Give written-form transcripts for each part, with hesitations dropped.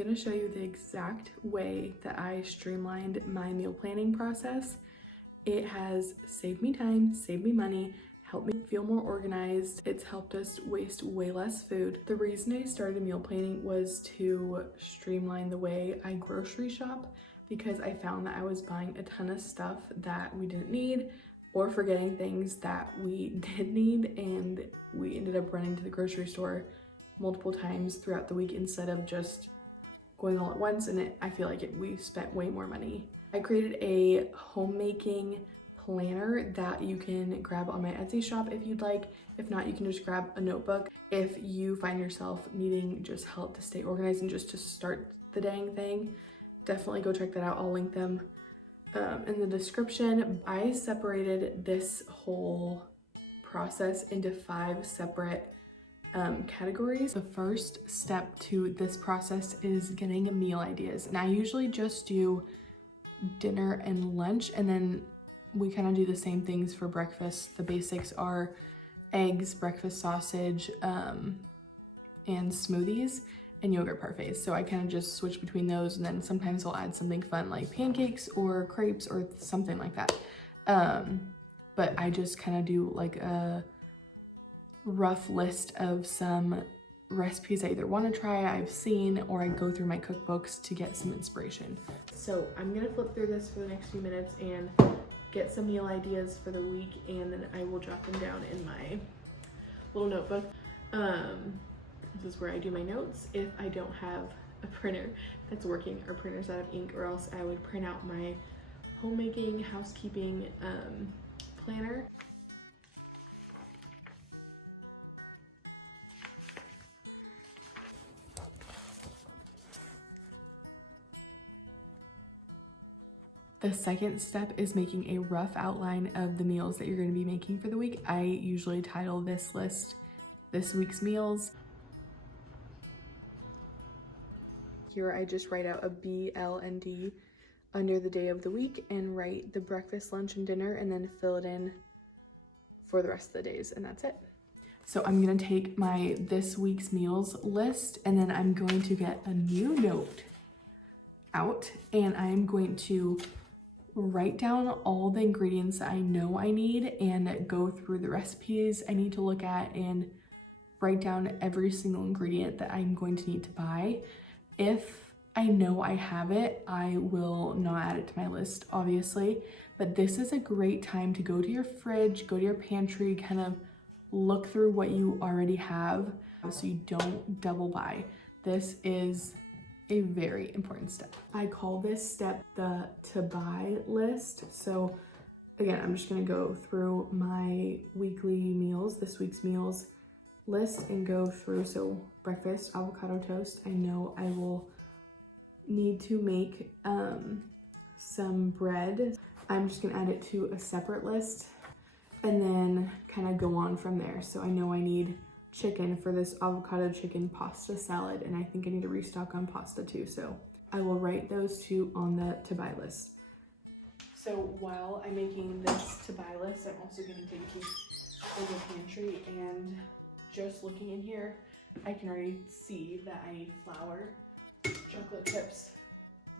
I'm going to show you the exact way that I streamlined my meal planning process. It has saved me time, saved me money, helped me feel more organized. It's helped us waste way less food. The reason I started meal planning was to streamline the way I grocery shop, because I found that I was buying a ton of stuff that we didn't need or forgetting things that we did need, and we ended up running to the grocery store multiple times throughout the week instead of just going all at once, and I feel like we spent way more money. I created a homemaking planner that you can grab on my Etsy shop if you'd like. If not, you can just grab a notebook. If you find yourself needing just help to stay organized and just to start the dang thing, definitely go check that out. I'll link them in the description. I separated this whole process into 5 separate categories. The first step to this process is getting meal ideas, and I usually just do dinner and lunch, and then we kind of do the same things for breakfast. The basics are eggs, breakfast sausage, and smoothies and yogurt parfaits. So I kind of just switch between those, and then sometimes I'll add something fun like pancakes or crepes or something like that. But I just kind of do like a rough list of some recipes I either want to try, I've seen, or I go through my cookbooks to get some inspiration. So I'm gonna flip through this for the next few minutes and get some meal ideas for the week, and then I will jot them down in my little notebook. This is where I do my notes if I don't have a printer that's working or printers out of ink, or else I would print out my homemaking housekeeping planner. The second step is making a rough outline of the meals that you're going to be making for the week. I usually title this list "This Week's Meals." Here I just write out a B, L, and D under the day of the week and write the breakfast, lunch, and dinner, and then fill it in for the rest of the days, and that's it. So I'm going to take my this week's meals list, and then I'm going to get a new note out, and I'm going to write down all the ingredients that I know I need and go through the recipes I need to look at and write down every single ingredient that I'm going to need to buy. If I know I have it, I will not add it to my list, obviously, but this is a great time to go to your fridge, go to your pantry, kind of look through what you already have so you don't double buy. This is a very important step. I call this step the to buy list. So again, I'm just gonna go through my weekly meals, this week's meals list, and go through. So breakfast, avocado toast. I know I will need to make some bread. I'm just gonna add it to a separate list and then kind of go on from there. So I know I need chicken for this avocado chicken pasta salad, and I think I need to restock on pasta too, so I will write those 2 on the to buy list. So while I'm making this to buy list, I'm also going to take you in the pantry, and just looking in here, I can already see that I need flour, chocolate chips,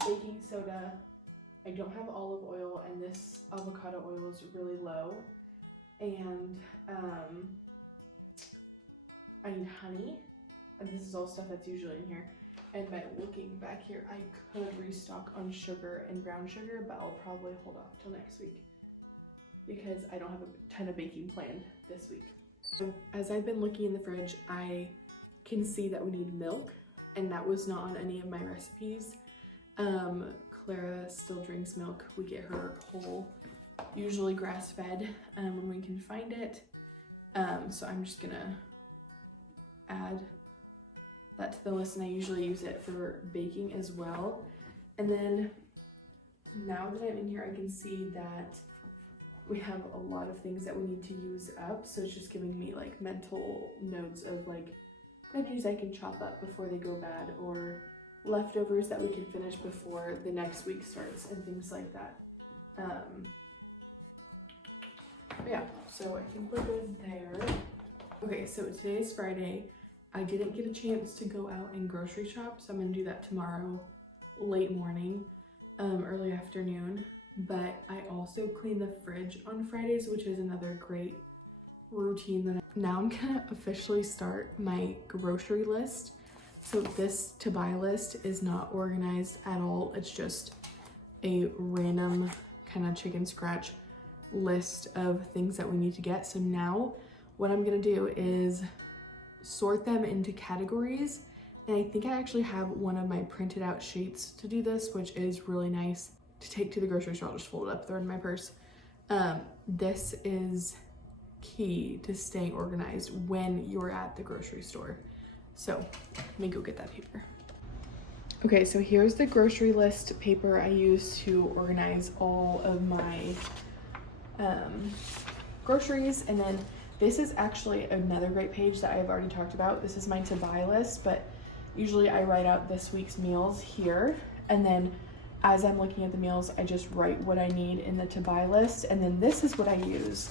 baking soda. I don't have olive oil, and this avocado oil is really low, and I need honey, and this is all stuff that's usually in here. And by looking back here, I could restock on sugar and brown sugar, but I'll probably hold off till next week because I don't have a ton of baking planned this week. So as I've been looking in the fridge, I can see that we need milk, and that was not on any of my recipes. Clara still drinks milk. We get her whole, usually grass-fed, when we can find it. So I'm just gonna add that to the list, and I usually use it for baking as well. And then now that I'm in here, I can see that we have a lot of things that we need to use up, so it's just giving me like mental notes of like veggies I can chop up before they go bad, or leftovers that we can finish before the next week starts, and things like that. Yeah, so I think we're good there. Okay, so today is Friday, I didn't get a chance to go out and grocery shop, so I'm gonna do that tomorrow, late morning, early afternoon. But I also clean the fridge on Fridays, which is another great routine that now I'm gonna officially start my grocery list. So this to buy list is not organized at all. It's just a random kind of chicken scratch list of things that we need to get. So now what I'm gonna do is sort them into categories. And I think I actually have one of my printed out sheets to do this, which is really nice to take to the grocery store. I'll just fold it up, throw it in my purse. This is key to staying organized when you're at the grocery store. So let me go get that paper. Okay, so here's the grocery list paper I use to organize all of my groceries. And then this is actually another great page that I've already talked about. This is my to buy list, but usually I write out this week's meals here. And then as I'm looking at the meals, I just write what I need in the to buy list. And then this is what I use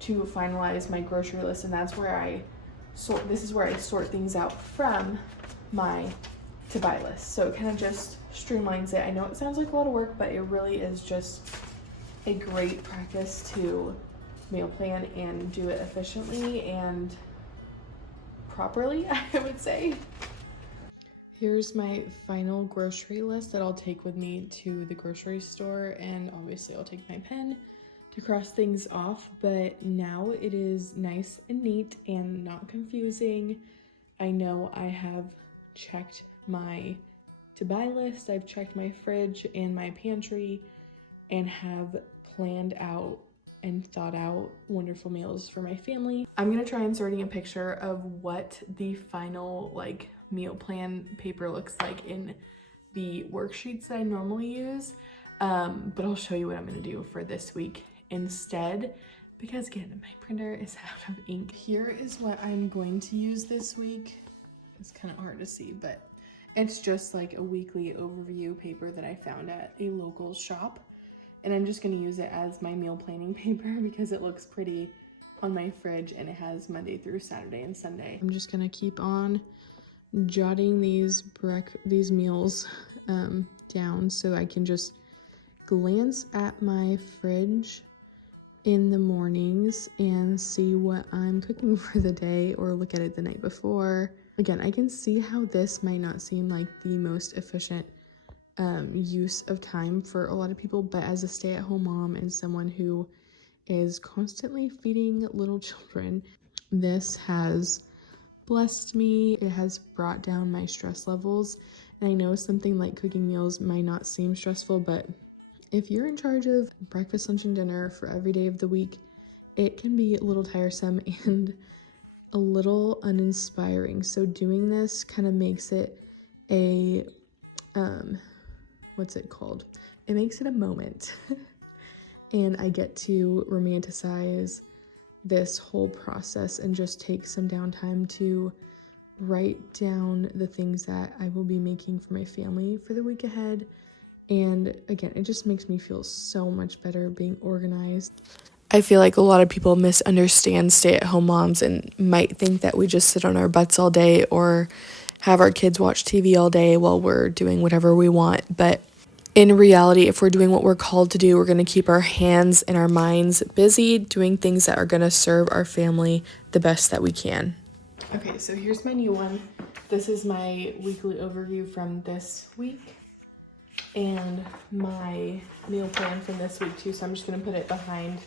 to finalize my grocery list. And that's where I sort, this is where I sort things out from my to buy list. So it kind of just streamlines it. I know it sounds like a lot of work, but it really is just a great practice to meal plan and do it efficiently and properly, I would say. Here's my final grocery list that I'll take with me to the grocery store, and obviously I'll take my pen to cross things off, but now it is nice and neat and not confusing. I know I have checked my to buy list, I've checked my fridge and my pantry, and have planned out and thought out wonderful meals for my family. I'm gonna try inserting a picture of what the final like meal plan paper looks like in the worksheets that I normally use, but I'll show you what I'm gonna do for this week instead, because again, my printer is out of ink. Here is what I'm going to use this week. It's kind of hard to see, but it's just like a weekly overview paper that I found at a local shop. And I'm just gonna use it as my meal planning paper because it looks pretty on my fridge and it has Monday through Saturday and Sunday. I'm just gonna keep on jotting these meals down so I can just glance at my fridge in the mornings and see what I'm cooking for the day, or look at it the night before. Again, I can see how this might not seem like the most efficient use of time for a lot of people, but as a stay-at-home mom and someone who is constantly feeding little children, this has blessed me. It has brought down my stress levels. And I know something like cooking meals might not seem stressful, but if you're in charge of breakfast, lunch, and dinner for every day of the week, it can be a little tiresome and a little uninspiring. So doing this kind of makes it a what's it called? It makes it a moment. And I get to romanticize this whole process and just take some downtime to write down the things that I will be making for my family for the week ahead. And again, it just makes me feel so much better being organized. I feel like a lot of people misunderstand stay-at-home moms and might think that we just sit on our butts all day or have our kids watch TV all day while we're doing whatever we want. But in reality, if we're doing what we're called to do, we're going to keep our hands and our minds busy doing things that are going to serve our family the best that we can. Okay, so here's my new one. This is my weekly overview from this week and my meal plan from this week too. So I'm just going to put it behind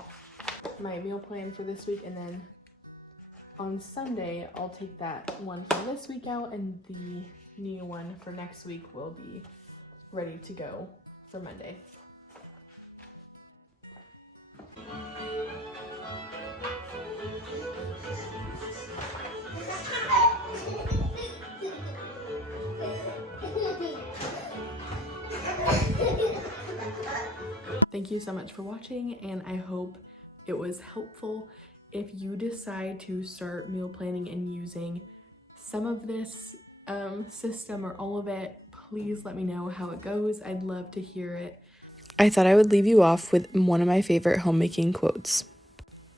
my meal plan for this week, and then on Sunday, I'll take that one for this week out, and the new one for next week will be ready to go for Monday. Thank you so much for watching, and I hope it was helpful. If you decide to start meal planning and using some of this system or all of it, please let me know how it goes. I'd love to hear it. I thought I would leave you off with one of my favorite homemaking quotes.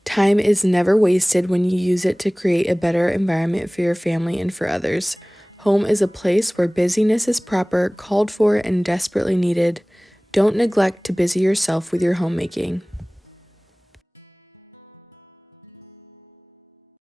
Time is never wasted when you use it to create a better environment for your family and for others. Home is a place where busyness is proper, called for, and desperately needed. Don't neglect to busy yourself with your homemaking.